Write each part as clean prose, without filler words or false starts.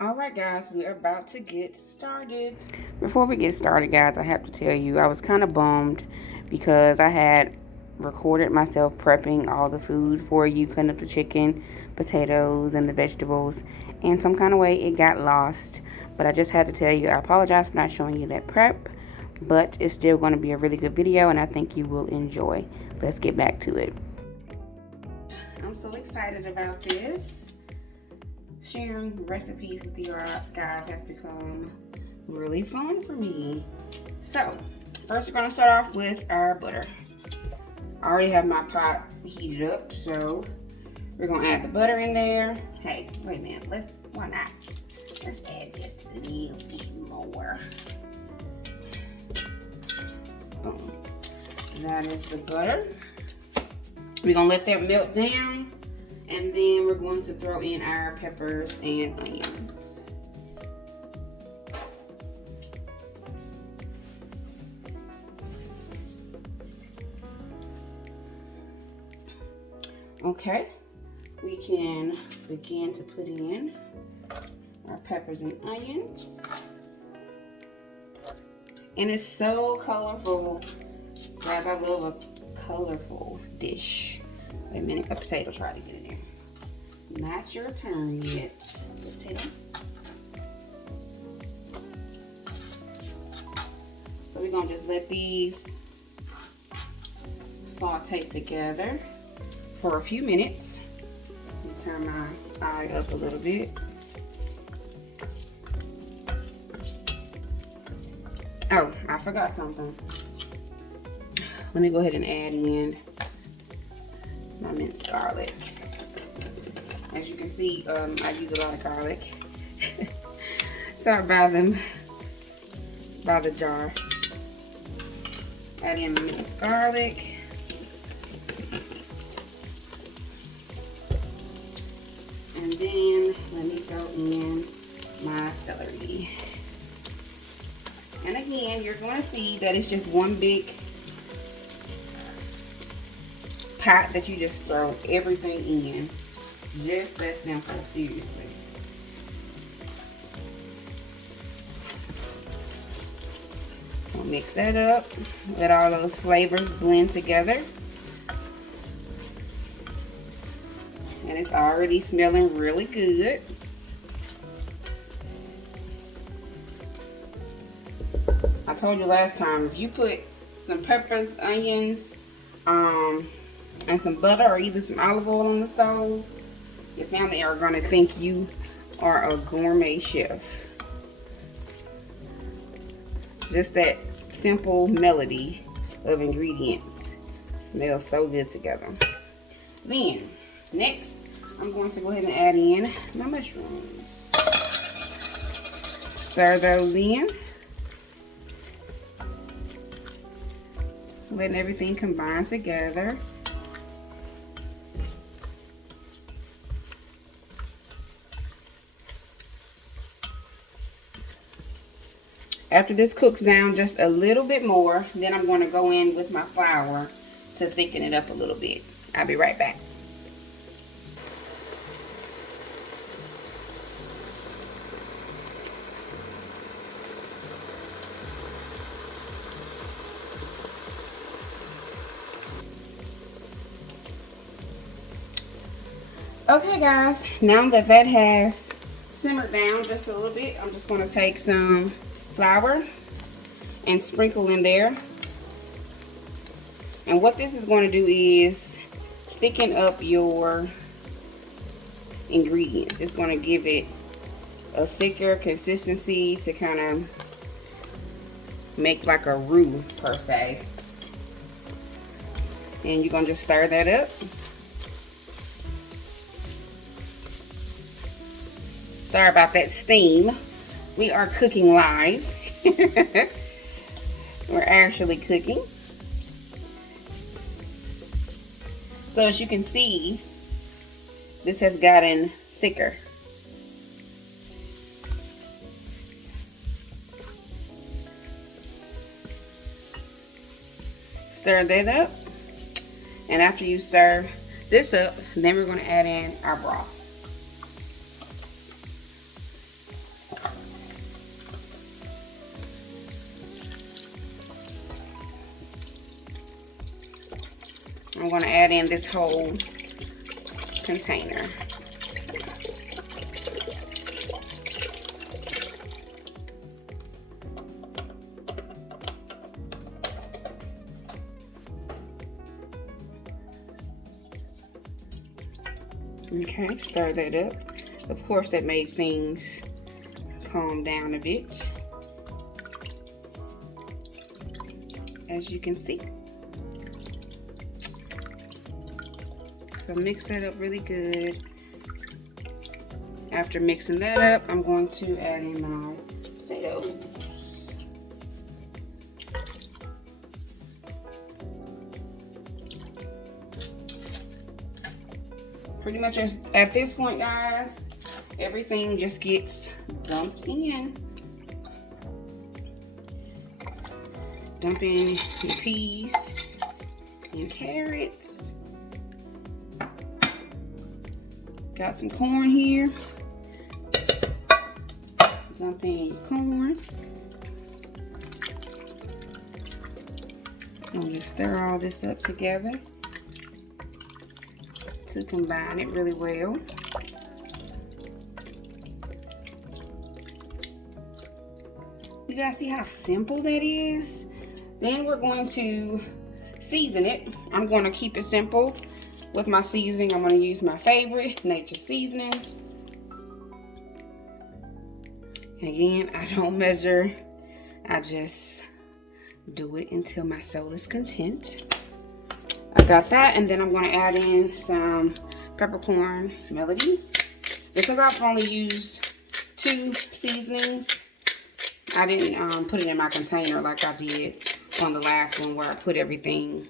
Alright guys, we're about to get started. Before we get started guys, I have to tell you I was kind of bummed because I had recorded myself prepping all the food for you, cutting up the chicken, potatoes, and the vegetables, and some kind of way it got lost. But I just had to tell you, I apologize for not showing you that prep, but it's still going to be a really good video and I think you will enjoy. Let's get back to it. I'm so excited about this. Sharing recipes with you guys has become really fun for me. So, first we're going to start off with our butter. I already have my pot heated up, so we're going to add the butter in there. Hey, wait a minute. Why not? Let's add just a little bit more. Boom. That is the butter. We're going to let that melt down. And then we're going to throw in our peppers and onions. Okay, we can begin to put in our peppers and onions. And it's so colorful. Guys, I love a colorful dish. Wait a minute, a potato tried to get in there. Not your turn yet, potato. So we're gonna just let these saute together for a few minutes. Let me turn my eye up a little bit. Oh, I forgot something. Let me go ahead and add in my minced garlic. As you can see, I use a lot of garlic. So I buy them by the jar. Add in the minced garlic. And then let me throw in my celery. And again, you're going to see that it's just one big pot that you just throw everything in. Just that simple, seriously. We'll mix that up. Let all those flavors blend together. And it's already smelling really good. I told you last time, if you put some peppers, onions, and some butter or either some olive oil on the stove, your family are going to think you are a gourmet chef. Just that simple melody of ingredients smells so good together. Then, next, I'm going to go ahead and add in my mushrooms. Stir those in. Letting everything combine together. After this cooks down just a little bit more, then I'm going to go in with my flour to thicken it up a little bit. I'll be right back. Okay guys, now that that has simmered down just a little bit, I'm just going to take some flour and sprinkle in there. And what this is going to do is thicken up your ingredients. It's going to give it a thicker consistency to kind of make like a roux per se. And you're going to just stir that up. Sorry about that steam. We are cooking live. We're actually cooking. So as you can see, this has gotten thicker. Stir that up. And after you stir this up, and then we're going to add in our broth. I'm going to add in this whole container. Okay, stir that up. Of course, that made things calm down a bit, as you can see. So mix that up really good. After mixing that up, I'm going to add in my potatoes. Pretty much at this point, guys, everything just gets dumped in. Dump in your peas and carrots. Got some corn here. Dump in your corn. I'm gonna stir all this up together to combine it really well. You guys see how simple that is? Then we're going to season it. I'm going to keep it simple with my seasoning. I'm going to use my favorite nature seasoning. And again, I don't measure. I just do it until my soul is content. I got that, and then I'm going to add in some peppercorn melody. Because I've only used 2 seasonings, I didn't put it in my container like I did on the last one where I put everything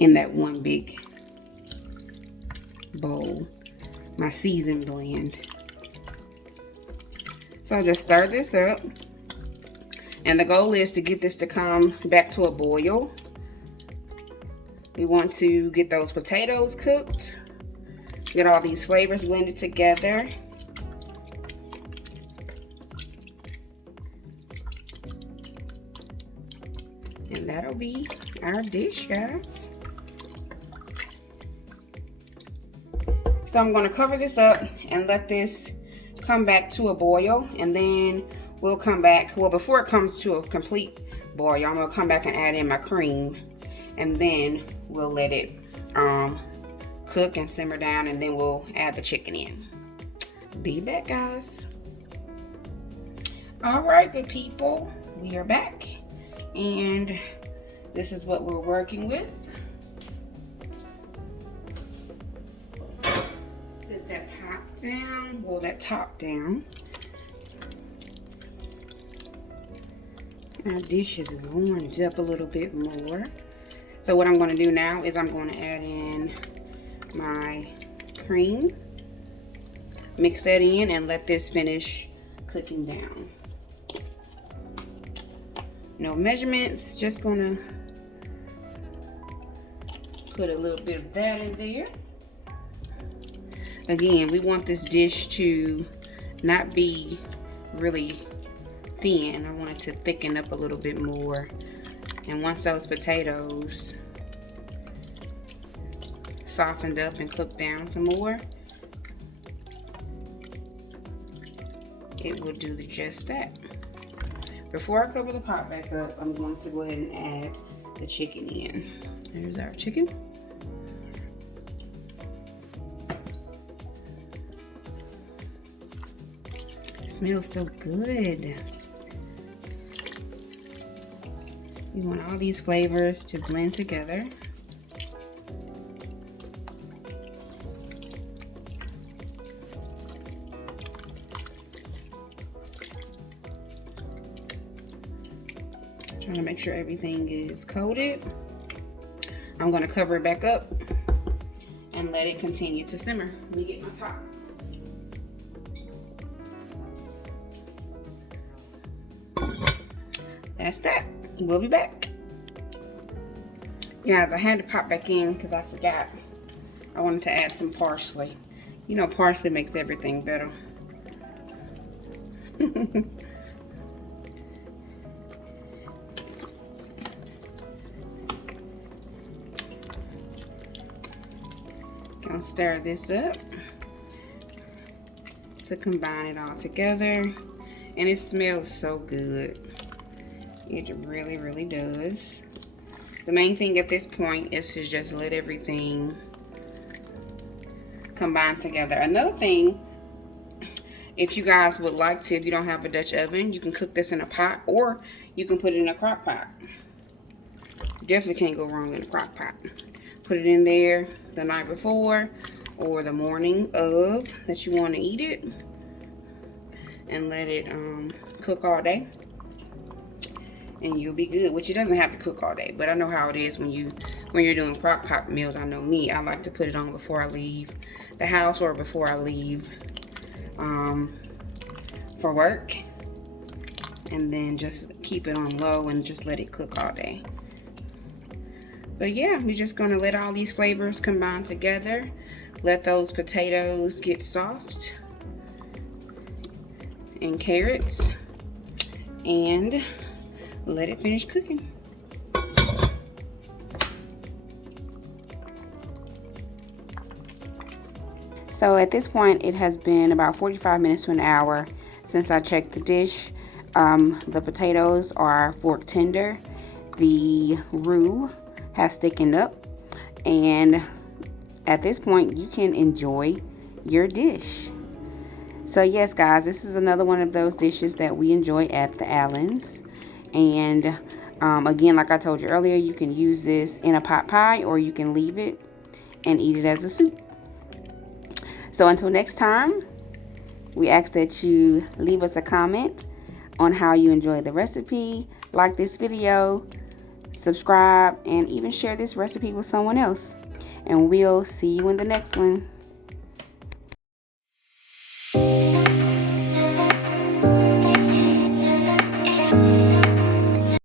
in that one big bowl, my seasoned blend. So I just stir this up, and the goal is to get this to come back to a boil. We want to get those potatoes cooked, get all these flavors blended together. And that'll be our dish, guys. So I'm going to cover this up and let this come back to a boil, and then we'll come back. Well, before it comes to a complete boil, I'm going to come back and add in my cream, and then we'll let it cook and simmer down, and then we'll add the chicken in. Be back, guys. All right, good people, we are back, and this is what we're working with. Sit that pot down, well, that top down. Our dish is warmed up a little bit more. So what I'm going to do now is I'm going to add in my cream, mix that in, and let this finish cooking down. No measurements, just going to put a little bit of that in there. Again, we want this dish to not be really thin. I want it to thicken up a little bit more. And once those potatoes softened up and cooked down some more, it will do just that. Before I cover the pot back up, I'm going to go ahead and add the chicken in. There's our chicken. It smells so good. You want all these flavors to blend together. Trying to make sure everything is coated. I'm going to cover it back up and let it continue to simmer. Let me get my top. That's that. We'll be back. Guys, I had to pop back in because I forgot I wanted to add some parsley. You know, parsley makes everything better. Gonna stir this up to combine it all together, and it smells so good. It really, really does. The main thing at this point is to just let everything combine together. Another thing, if you guys would like to, if you don't have a Dutch oven, you can cook this in a pot, or you can put it in a crock pot. You definitely can't go wrong in a crock pot. Put it in there the night before or the morning of that you want to eat it, and let it cook all day, and you'll be good. Which it doesn't have to cook all day, but I know how it is when you're doing crock pot meals. I know me, I like to put it on before I leave the house or before I leave for work, and then just keep it on low and just let it cook all day. But yeah, we're just gonna let all these flavors combine together, let those potatoes get soft, and carrots, and let it finish cooking. So at this point, it has been about 45 minutes to an hour since I checked the dish. The potatoes are fork tender. The roux has thickened up, and at this point you can enjoy your dish. So yes guys, this is another one of those dishes that we enjoy at the Allens. And again, like I told you earlier, you can use this in a pot pie, or you can leave it and eat it as a soup. So until next time, we ask that you leave us a comment on how you enjoy the recipe, like this video, subscribe, and even share this recipe with someone else. And we'll see you in the next one.